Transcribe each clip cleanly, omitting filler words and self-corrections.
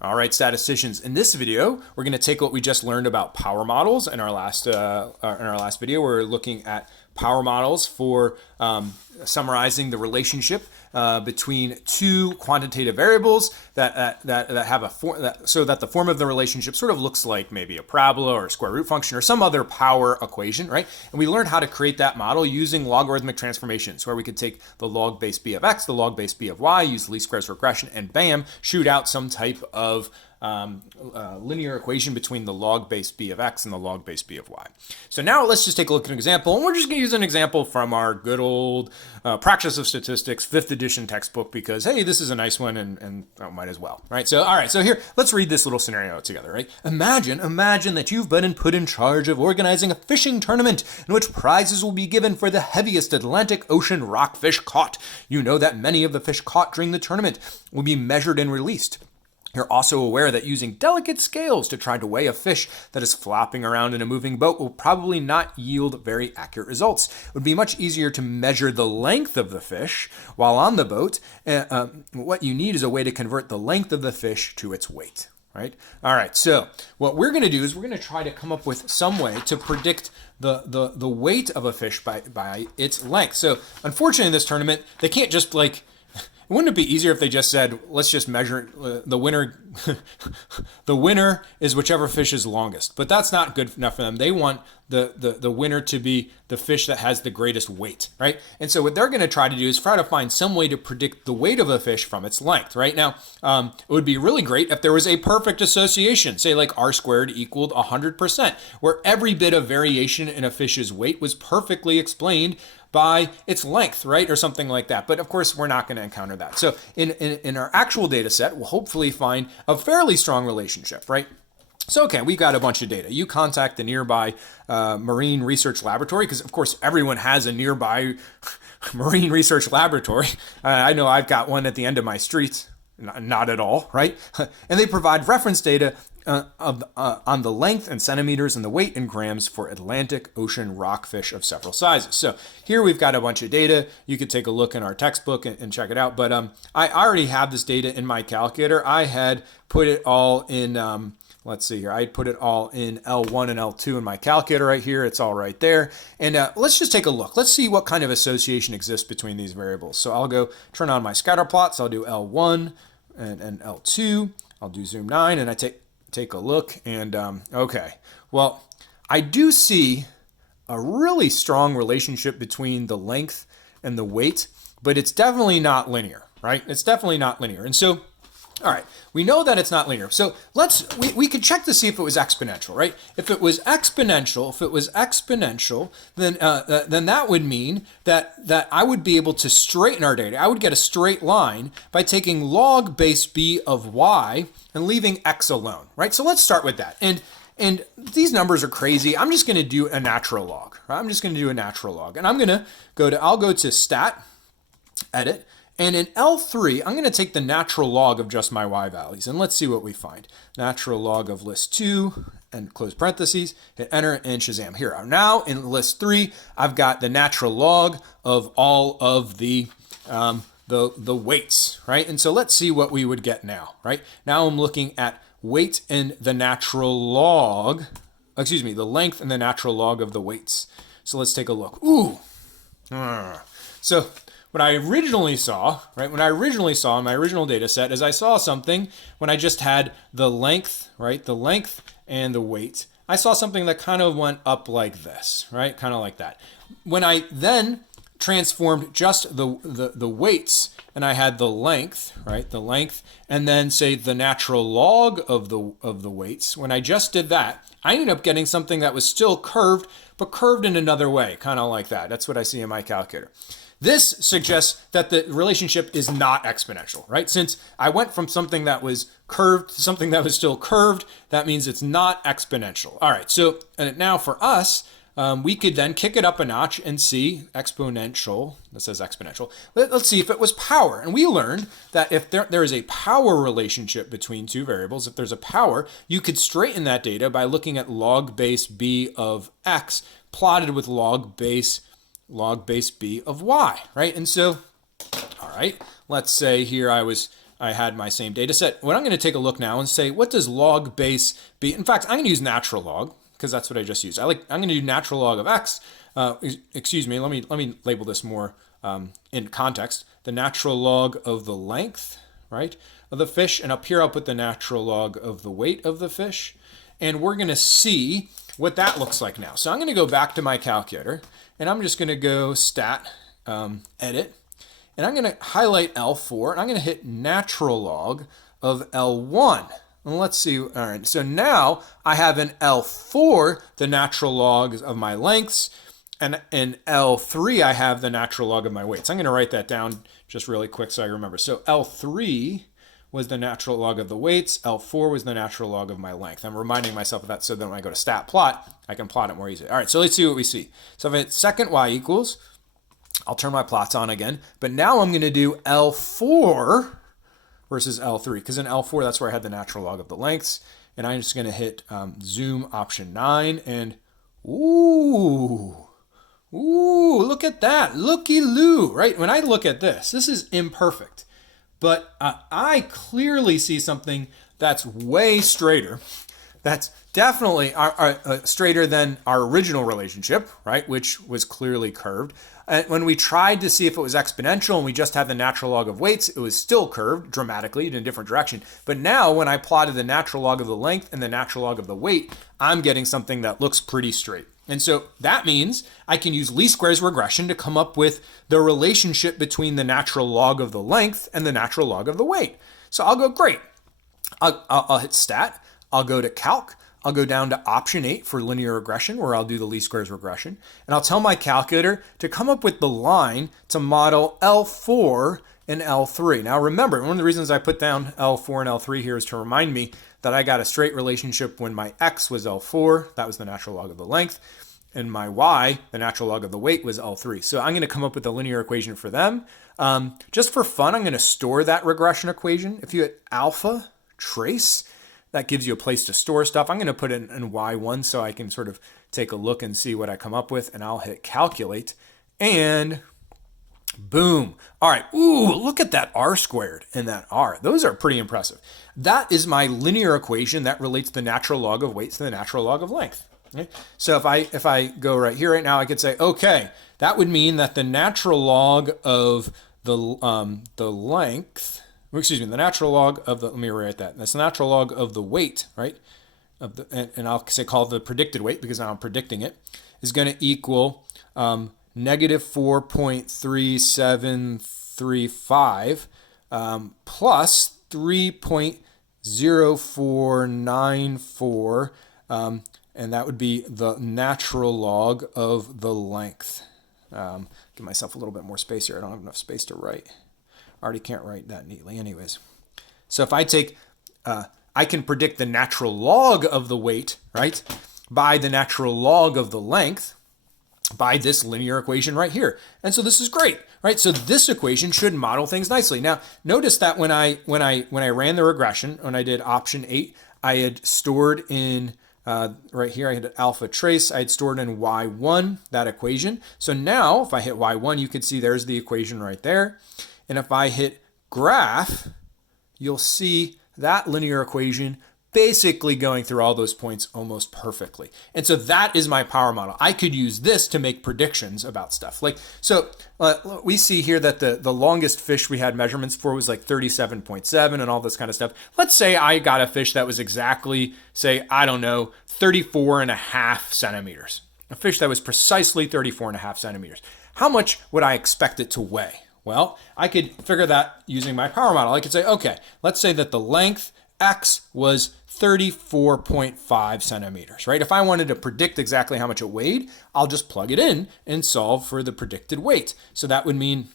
All right, statisticians. In this video, we're going to take what we just learned about power models in our last video. We're looking at power models for summarizing the relationship between two quantitative variables that have a form, so that the form of the relationship sort of looks like maybe a parabola or a square root function or some other power equation, right? And we learned how to create that model using logarithmic transformations, where we could take the log base b of x, the log base b of y, use the least squares regression, and bam, shoot out some type of linear equation between the log base b of x and the log base b of y. So now let's just take a look at an example, and we're just going to use an example from our good old Practice of Statistics 5th edition textbook because, hey, this is a nice one and might as well, right? So, all right, so here, let's read this little scenario together, right? Imagine that you've been put in charge of organizing a fishing tournament in which prizes will be given for the heaviest Atlantic Ocean rockfish caught. You know that many of the fish caught during the tournament will be measured and released. You're also aware that using delicate scales to try to weigh a fish that is flopping around in a moving boat will probably not yield very accurate results. It would be much easier to measure the length of the fish while on the boat. What you need is a way to convert the length of the fish to its weight. Right? All right, so what we're going to do is we're going to try to come up with some way to predict the weight of a fish by its length. So unfortunately in this tournament, they can't just wouldn't it be easier if they just said, let's just measure the winner? The winner is whichever fish is longest, but that's not good enough for them. They want the winner to be the fish that has the greatest weight, right? And so what they're going to try to do is try to find some way to predict the weight of a fish from its length, right? Now, it would be really great if there was a perfect association, say like r squared equaled 100%, where every bit of variation in a fish's weight was perfectly explained by its length, right? Or something like that. But of course, we're not going to encounter that. So in our actual data set, we'll hopefully find a fairly strong relationship, right? So, okay, we've got a bunch of data. You contact the nearby marine research laboratory, because of course everyone has a nearby marine research laboratory. I know I've got one at the end of my street. Not at all, right? And they provide reference data on the length in centimeters and the weight in grams for Atlantic Ocean rockfish of several sizes. So here we've got a bunch of data. You could take a look in our textbook and check it out. But I already have this data in my calculator. I had put it all in, let's see here. I put it all in L1 and L2 in my calculator right here. It's all right there. And let's just take a look. Let's see what kind of association exists between these variables. So I'll go turn on my scatter plots. I'll do L1 and L2. I'll do zoom 9 and I take a look and okay. Well, I do see a really strong relationship between the length and the weight, but it's definitely not linear, right? It's definitely not linear. And so, all right, we know that it's not linear. So we could check to see if it was exponential, right? If it was exponential, then that would mean that I would be able to straighten our data. I would get a straight line by taking log base b of y and leaving x alone, right? So let's start with that. And these numbers are crazy. I'm just going to do a natural log, right? I'm just going to do a natural log, and I'll go to stat, edit. And in L3, I'm going to take the natural log of just my y values. And let's see what we find. Natural log of list 2, and close parentheses, hit enter, and Shazam. Here, now in list 3, I've got the natural log of all of the weights, right? And so let's see what we would get now, right? Now I'm looking at weight in the natural log, the length and the natural log of the weights. So let's take a look. Ooh. So what I originally saw, right, in my original data set is I saw something when I just had the length, right, the length and the weight. I saw something that kind of went up like this, right, kind of like that. When I then transformed just the weights and I had the length, right, the length, and then say the natural log of the weights, when I just did that, I ended up getting something that was still curved, but curved in another way, kind of like that. That's what I see in my calculator. This suggests that the relationship is not exponential, right? Since I went from something that was curved to something that was still curved, that means it's not exponential. All right, so now for us, we could then kick it up a notch and see exponential. That says exponential. Let's see if it was power. And we learned that if there is a power relationship between two variables, if there's a power, you could straighten that data by looking at log base b of x plotted with log base b of y, right? And so, all right, let's say here I was I had my same data set. What I'm going to take a look now and say, what does log base be? In fact, I'm going to use natural log because that's what I just used. I'm going to do natural log of x. Excuse me, let me label this more in context. The natural log of the length, right, of the fish. And up here, I'll put the natural log of the weight of the fish. And we're going to see what that looks like now. So I'm going to go back to my calculator, and I'm just going to go stat, edit, and I'm going to highlight L4, and I'm going to hit natural log of L1. And let's see. All right, so now I have in L4 the natural log of my lengths, and in L3 I have the natural log of my weights. I'm going to write that down just really quick so I remember. So L3 was the natural log of the weights. L4 was the natural log of my length. I'm reminding myself of that so that when I go to stat plot, I can plot it more easily. All right, so let's see what we see. So if I hit second y equals, I'll turn my plots on again. But now I'm going to do L4 versus L3, because in L4, that's where I had the natural log of the lengths. And I'm just going to hit zoom option 9, and ooh, look at that. Looky-loo, right? When I look at this, this is imperfect. But I clearly see something that's way straighter. That's definitely straighter than our original relationship, right, which was clearly curved. When we tried to see if it was exponential and we just had the natural log of weights, it was still curved dramatically in a different direction. But now when I plotted the natural log of the length and the natural log of the weight, I'm getting something that looks pretty straight. And so that means I can use least squares regression to come up with the relationship between the natural log of the length and the natural log of the weight. So I'll go, great. I'll hit stat. I'll go to calc. I'll go down to option 8 for linear regression, where I'll do the least squares regression. And I'll tell my calculator to come up with the line to model L4 and L3. Now remember, one of the reasons I put down L4 and L3 here is to remind me that I got a straight relationship when my x was L4, that was the natural log of the length, and my y, the natural log of the weight, was L3. So I'm going to come up with a linear equation for them. Just for fun, I'm going to store that regression equation. If you hit alpha trace, that gives you a place to store stuff. I'm going to put it in y1 so I can sort of take a look and see what I come up with, and I'll hit calculate, and boom. All right. Ooh, look at that r squared and that r. Those are pretty impressive. That is my linear equation that relates the natural log of weights to the natural log of length. Okay? So if I go right here right now, I could say, okay, that would mean that the natural log of the length, excuse me, the natural log of the, let me rewrite that. That's the natural log of the weight, right? Of the, and I'll say call the predicted weight because now I'm predicting it, is going to equal negative 4.3735 plus 3.0494, and that would be the natural log of the length. Give myself a little bit more space here. I don't have enough space to write. I already can't write that neatly anyways. So if I take, I can predict the natural log of the weight, right, by the natural log of the length, by this linear equation right here. And so this is great, right? So this equation should model things nicely. Now, notice that when I ran the regression, when I did option 8, I had stored in right here, I had alpha trace, I had stored in y1, that equation. So now if I hit y1, you can see there's the equation right there. And if I hit graph, you'll see that linear equation basically going through all those points almost perfectly. And so that is my power model. I could use this to make predictions about stuff. Like, so we see here that the longest fish we had measurements for was like 37.7 and all this kind of stuff. Let's say I got a fish that was exactly, say, I don't know, 34.5 centimeters. A fish that was precisely 34.5 centimeters. How much would I expect it to weigh? Well, I could figure that using my power model. I could say, okay, let's say that the length X was 34.5 centimeters, right? If I wanted to predict exactly how much it weighed, I'll just plug it in and solve for the predicted weight. So that would mean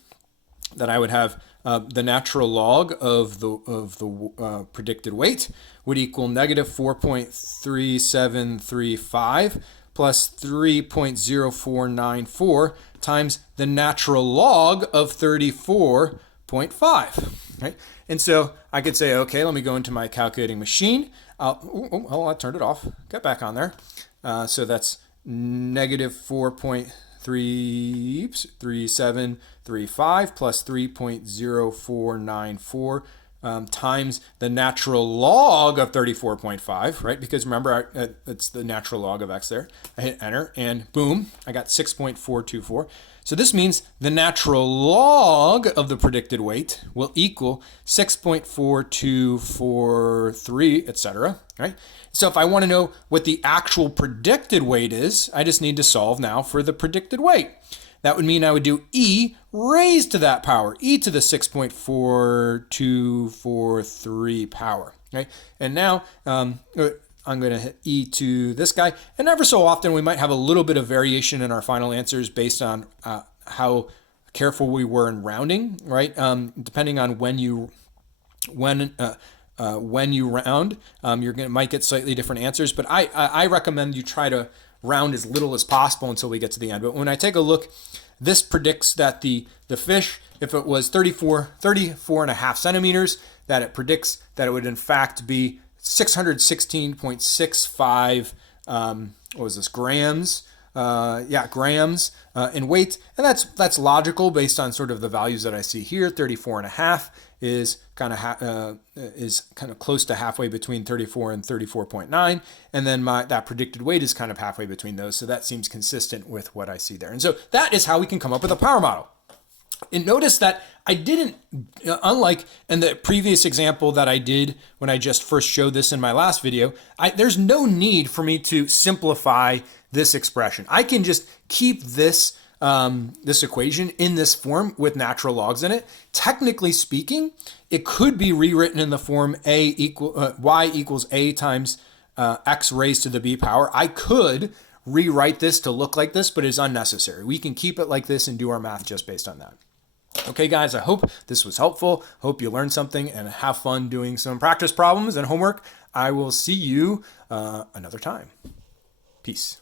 that I would have the natural log of the predicted weight would equal negative 4.3735 plus 3.0494 times the natural log of 34.5, right? And so I could say, okay, let me go into my calculating machine. I turned it off. Get back on there. So that's negative 4.3735 plus 3.0494 times the natural log of 34.5, right? Because remember, it's the natural log of x there. I hit enter and boom, I got 6.424. So this means the natural log of the predicted weight will equal 6.4243, etc. Right? So if I want to know what the actual predicted weight is, I just need to solve now for the predicted weight. That would mean I would do e raised to that power, e to the 6.4243 power. Right? And now I'm going to hit e to this guy. And ever so often we might have a little bit of variation in our final answers based on how careful we were in rounding, right? Depending on when you round, might get slightly different answers. But I recommend you try to round as little as possible until we get to the end. But when I take a look, this predicts that the fish, if it was 34 and a half centimeters, that it predicts that it would in fact be 616.65 what was this, grams grams in weight. And that's logical based on sort of the values that I see here. 34 and a half is kind of close to halfway between 34 and 34.9, and then that predicted weight is kind of halfway between those. So that seems consistent with what I see there. And so that is how we can come up with a power model. And notice that I didn't, unlike in the previous example that I did when I just first showed this in my last video, there's no need for me to simplify this expression. I can just keep this this equation in this form with natural logs in it. Technically speaking, it could be rewritten in the form y equals a times x raised to the b power. I could rewrite this to look like this, but it's unnecessary. We can keep it like this and do our math just based on that. Okay, guys, I hope this was helpful. Hope you learned something and have fun doing some practice problems and homework. I will see you another time. Peace.